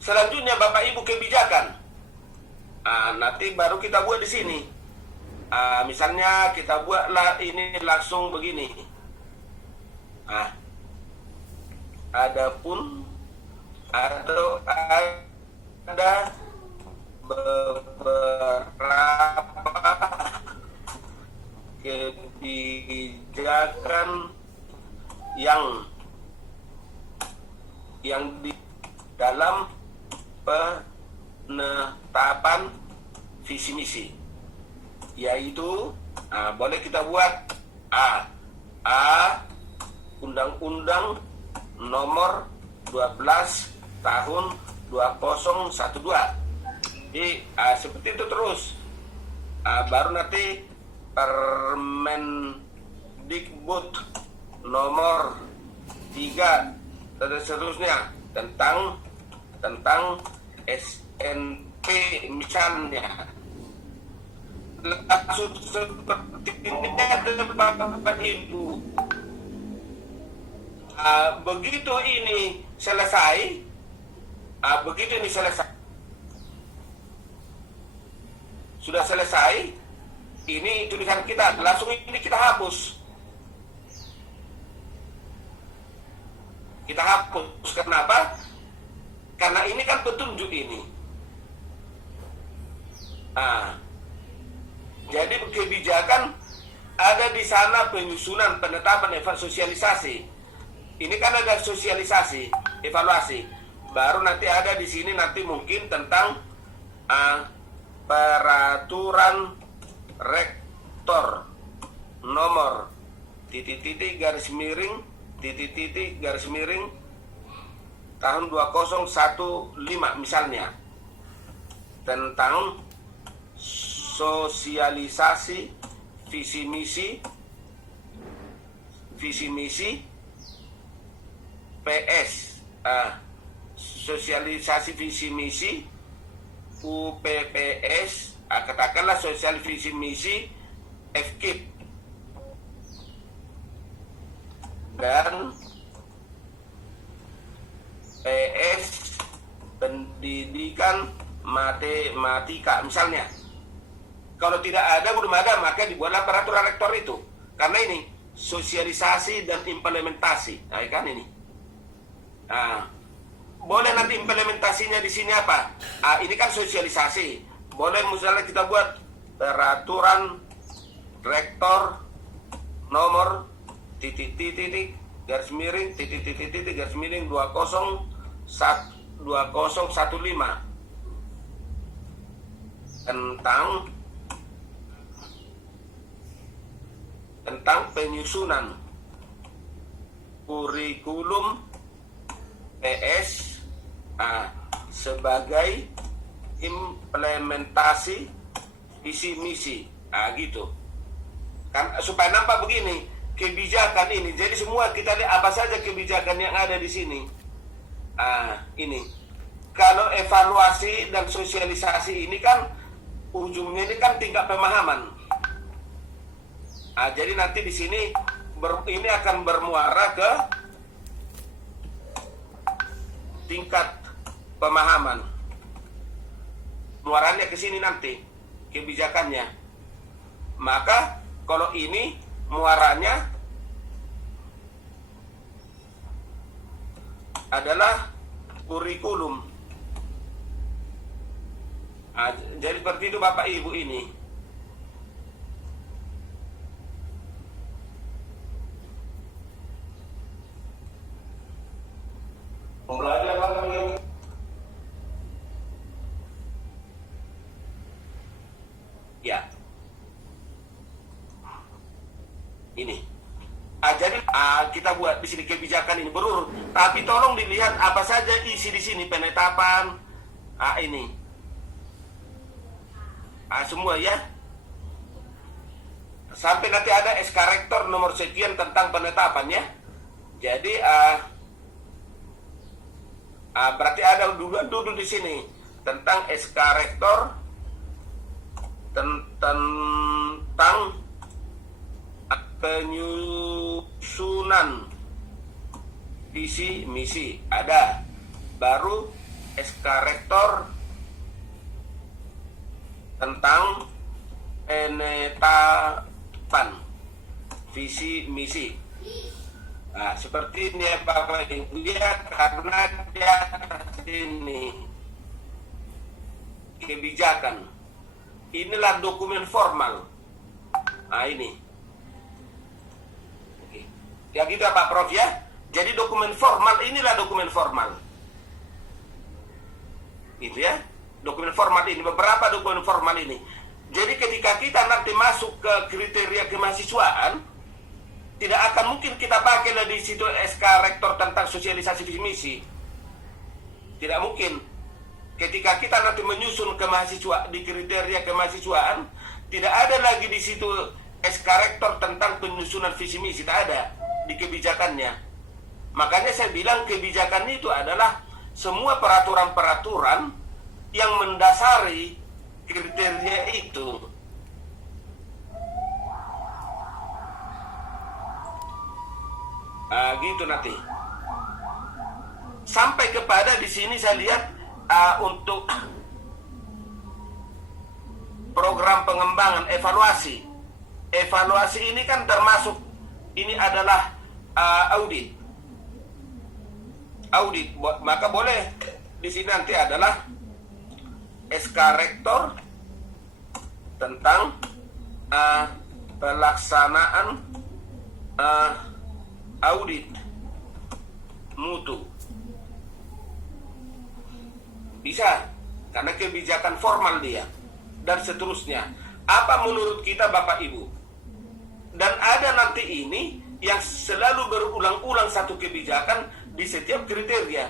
Selanjutnya Bapak Ibu kebijakan. Nanti baru kita buat di sini. Misalnya kita buatlah ini langsung begini. Adapun atau ada beberapa kebijakan yang di dalam penetapan visi misi, yaitu boleh kita buat Undang-Undang nomor 12 tahun 2012. Jadi seperti itu terus. Baru nanti Permendikbud nomor 3 dan seterusnya tentang SNP misalnya. Langsung seperti ini ada Bapak Ibu. Begitu ini selesai, sudah selesai, ini tulisan kita, langsung ini kita hapus. Kenapa? Karena ini kan petunjuk ini. Jadi kebijakan ada di sana, penyusunan, penetapan, sosialisasi. Ini kan ada sosialisasi, evaluasi. Baru nanti ada di sini nanti mungkin tentang peraturan rektor nomor ___ tahun 2015 misalnya, tentang sosialisasi visi misi PS, sosialisasi visi misi UPPS, katakanlah sosial visi misi FKIP, dan PS pendidikan matematika misalnya. Kalau tidak ada, belum ada, maka dibuatlah peraturan rektor itu. Karena ini sosialisasi dan implementasi. Kan ini. Boleh nanti implementasinya di sini apa? Ini kan sosialisasi. Boleh misalnya kita buat peraturan rektor nomor ___ 2015 tentang penyusunan kurikulum PS sebagai implementasi visi misi, gitu kan, supaya nampak begini kebijakan ini. Jadi semua kita lihat apa saja kebijakan yang ada di sini. Ini kalau evaluasi dan sosialisasi ini kan ujungnya ini kan tingkat pemahaman. Jadi nanti di sini ini akan bermuara ke tingkat pemahaman. Muaranya ke sini nanti kebijakannya. Maka kalau ini muaranya adalah kurikulum. Jadi seperti itu Bapak Ibu ini. Ya. Ini. Jadi kita buat di sini kebijakan ini berurut, tapi tolong dilihat apa saja isi di sini, penetapan ini. Semua ya. Sampai nanti ada SK Rektor nomor sekian tentang penetapan ya. Jadi berarti ada dulu di sini tentang SK Rektor tentang penyusunan visi misi ada. Baru SK Rektor tentang penetapan visi misi. Nah, seperti ini ya Bapak Ibu ya, karena di atas ini kebijakan. Inilah dokumen formal. Nah ini. Oke. Ya gitu ya Pak Prof ya. Jadi dokumen formal, inilah dokumen formal. Itu ya. Dokumen formal ini, beberapa dokumen formal ini. Jadi ketika kita nanti masuk ke kriteria kemahasiswaan, tidak akan mungkin kita pakai di situ SK Rektor tentang sosialisasi visi misi. Tidak mungkin. Ketika kita nanti menyusun kemahasiswa di kriteria kemahasiswaan, tidak ada lagi di situ SK Rektor tentang penyusunan visi misi, tidak ada di kebijakannya. Makanya saya bilang kebijakan itu adalah semua peraturan-peraturan yang mendasari kriteria itu. Gitu nanti. Sampai kepada di sini saya lihat untuk program pengembangan evaluasi. Evaluasi ini kan termasuk, ini adalah audit. Audit, maka boleh di sini nanti adalah SK Rektor tentang pelaksanaan audit mutu. Bisa, karena kebijakan formal dia. Dan seterusnya. Apa menurut kita Bapak Ibu? Dan ada nanti ini yang selalu berulang-ulang satu kebijakan di setiap kriteria.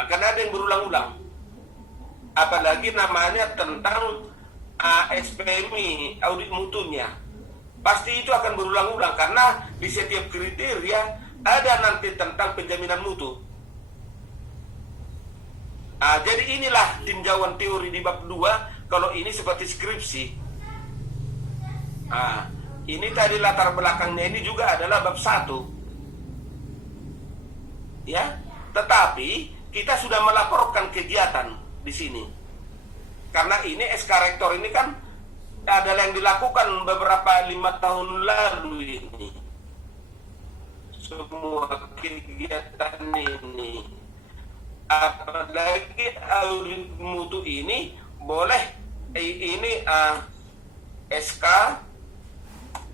Akan ada yang berulang-ulang. Apalagi namanya tentang SPMI, audit mutunya. Pasti itu akan berulang-ulang karena di setiap kriteria ada nanti tentang penjaminan mutu. Jadi inilah tinjauan teori di bab 2 kalau ini seperti skripsi. Ini tadi latar belakangnya ini juga adalah bab 1. Ya, tetapi kita sudah melaporkan kegiatan di sini. Karena ini SK Rektor ini kan adalah yang dilakukan beberapa 5 tahun lalu ini. Semua kegiatan ini, apalagi audit mutu ini boleh ini SK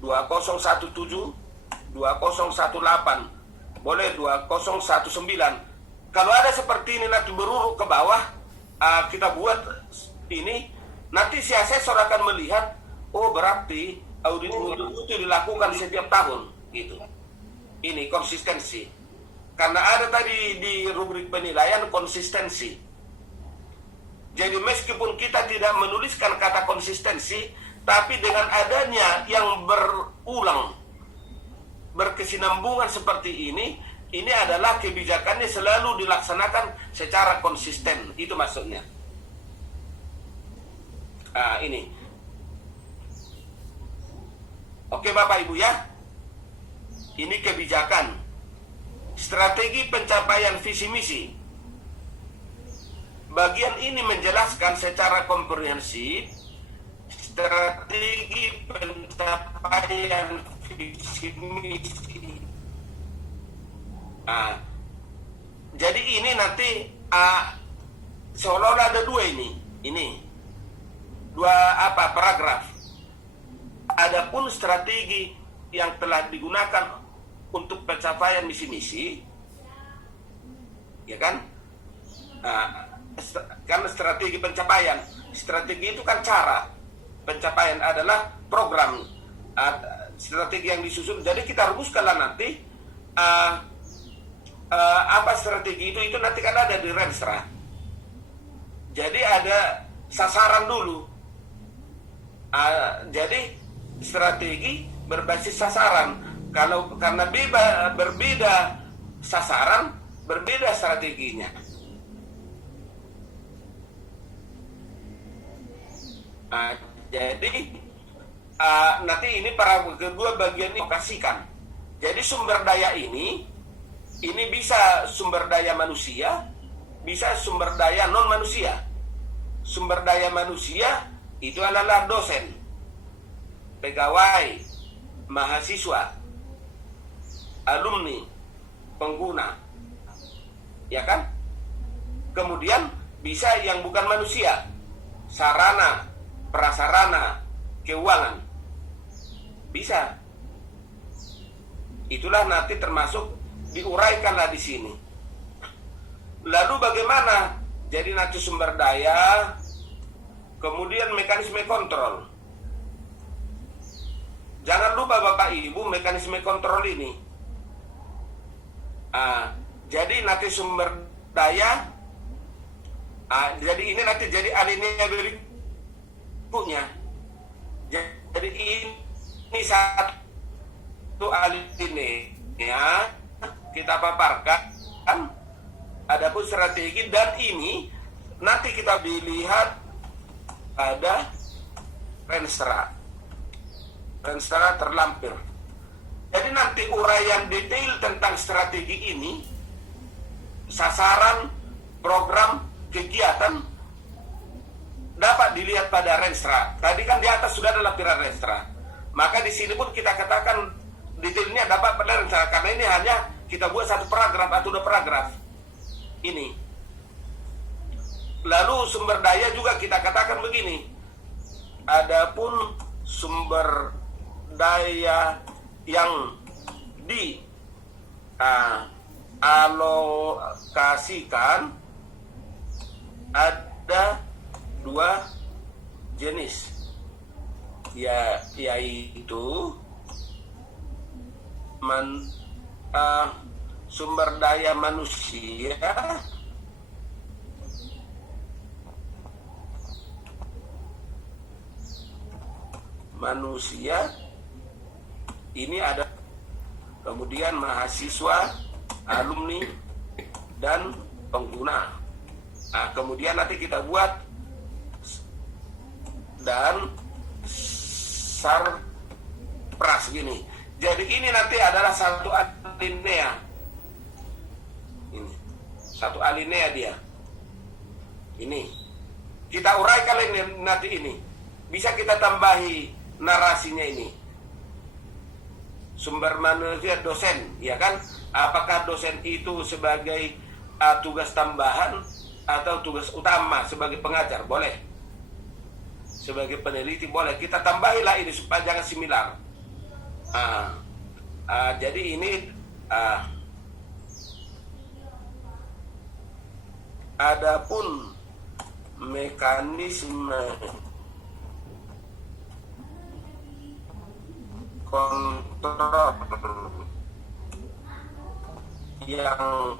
2017 2018 boleh 2019. Kalau ada seperti ini nanti berurut ke bawah, kita buat ini, nanti si asesor akan melihat, oh berarti audit mutu itu dilakukan setiap tahun gitu. Ini konsistensi. Karena ada tadi di rubrik penilaian konsistensi. Jadi meskipun kita tidak menuliskan kata konsistensi, tapi dengan adanya yang berulang, berkesinambungan seperti ini adalah kebijakannya selalu dilaksanakan secara konsisten. Itu maksudnya. Ini. Oke Bapak Ibu ya. Ini kebijakan. Strategi pencapaian visi misi. Bagian ini menjelaskan secara komprehensif strategi pencapaian visi misi. Jadi ini nanti seolah-olah ada dua ini. Ini dua paragraf. Adapun strategi yang telah digunakan untuk pencapaian misi-misi, ya kan? Karena strategi pencapaian, strategi itu kan cara, pencapaian adalah program, strategi yang disusun. Jadi kita rumuskanlah nanti apa strategi itu nanti kan ada di Renstra. Jadi ada sasaran dulu. Jadi strategi berbasis sasaran. Karena berbeda sasaran, berbeda strateginya. Jadi nanti ini para kedua bagian ini kasihkan. Jadi sumber daya ini bisa sumber daya manusia, bisa sumber daya non manusia. Sumber daya manusia itu adalah dosen, pegawai, mahasiswa, alumni, pengguna, ya kan? Kemudian bisa yang bukan manusia, sarana, prasarana, keuangan, bisa. Itulah nanti termasuk diuraikanlah di sini. Lalu bagaimana? Jadi nanti sumber daya, kemudian mekanisme kontrol. Jangan lupa Bapak Ibu mekanisme kontrol ini. Jadi nanti sumber daya, jadi ini nanti jadi alinea berikutnya. Jadi ini satu alinea kita paparkan. Adapun strategi, dan ini nanti kita dilihat ada Renstra terlampir. Jadi nanti uraian detail tentang strategi ini, sasaran, program, kegiatan dapat dilihat pada Renstra. Tadi kan di atas sudah ada lampiran Renstra. Maka di sini pun kita katakan detailnya dapat pada Renstra, karena ini hanya kita buat satu paragraf atau dua paragraf. Ini. Lalu sumber daya juga kita katakan begini. Adapun sumber daya yang dialokasikan ada dua jenis, yaitu sumber daya manusia ini ada, kemudian mahasiswa, alumni, dan pengguna. Kemudian nanti kita buat dan sarpras gini. Jadi ini nanti adalah satu alinea. Ini satu alinea dia. Ini kita uraikan nanti ini. Bisa kita tambahi narasinya ini. Sumber manusia dosen, ya kan? Apakah dosen itu sebagai tugas tambahan atau tugas utama sebagai pengajar? Boleh. Sebagai peneliti boleh. Kita tambahilah ini supaya jangan similar. Jadi ini adapun mekanisme kontrol yang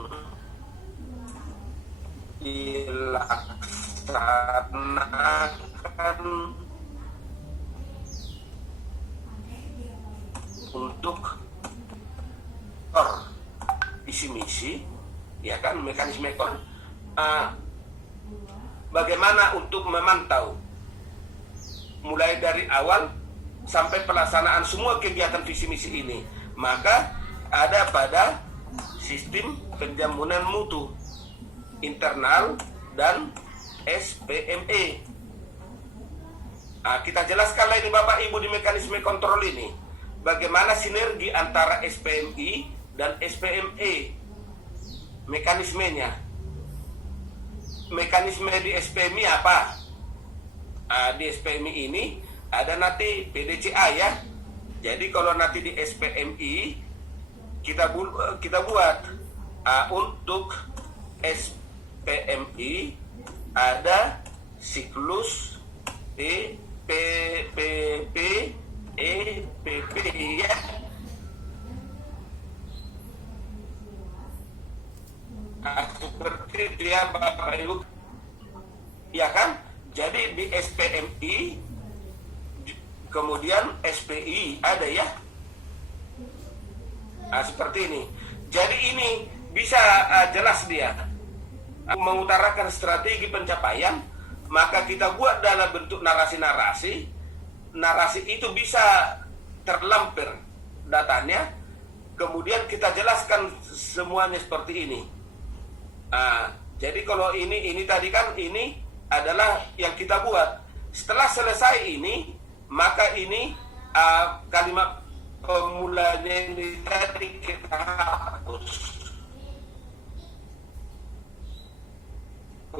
dilaksanakan untuk visi misi, ya kan, mekanisme bagaimana untuk memantau mulai dari awal sampai pelaksanaan semua kegiatan visi misi ini. Maka ada pada sistem penjamunan mutu internal dan SPME. Kita jelaskanlah ini Bapak Ibu di mekanisme kontrol ini, bagaimana sinergi antara SPMI dan SPME, mekanismenya. Mekanisme di SPMI apa? Di SPMI ini ada nanti PDCA ya. Jadi kalau nanti di SPMI kita buat untuk SPMI ada siklus PPP EPP ya. Seperti itu ya Bapak Ibu, ya kan? Jadi di SPMI kemudian SPI ada ya. Seperti ini. Jadi ini bisa jelas dia mengutarakan strategi pencapaian, maka kita buat dalam bentuk narasi-narasi. Narasi itu bisa terlampir datanya, kemudian kita jelaskan semuanya seperti ini. Jadi kalau ini tadi kan ini adalah yang kita buat. Setelah selesai ini, maka ini kalimat pemulanya ini tadi kita hapus.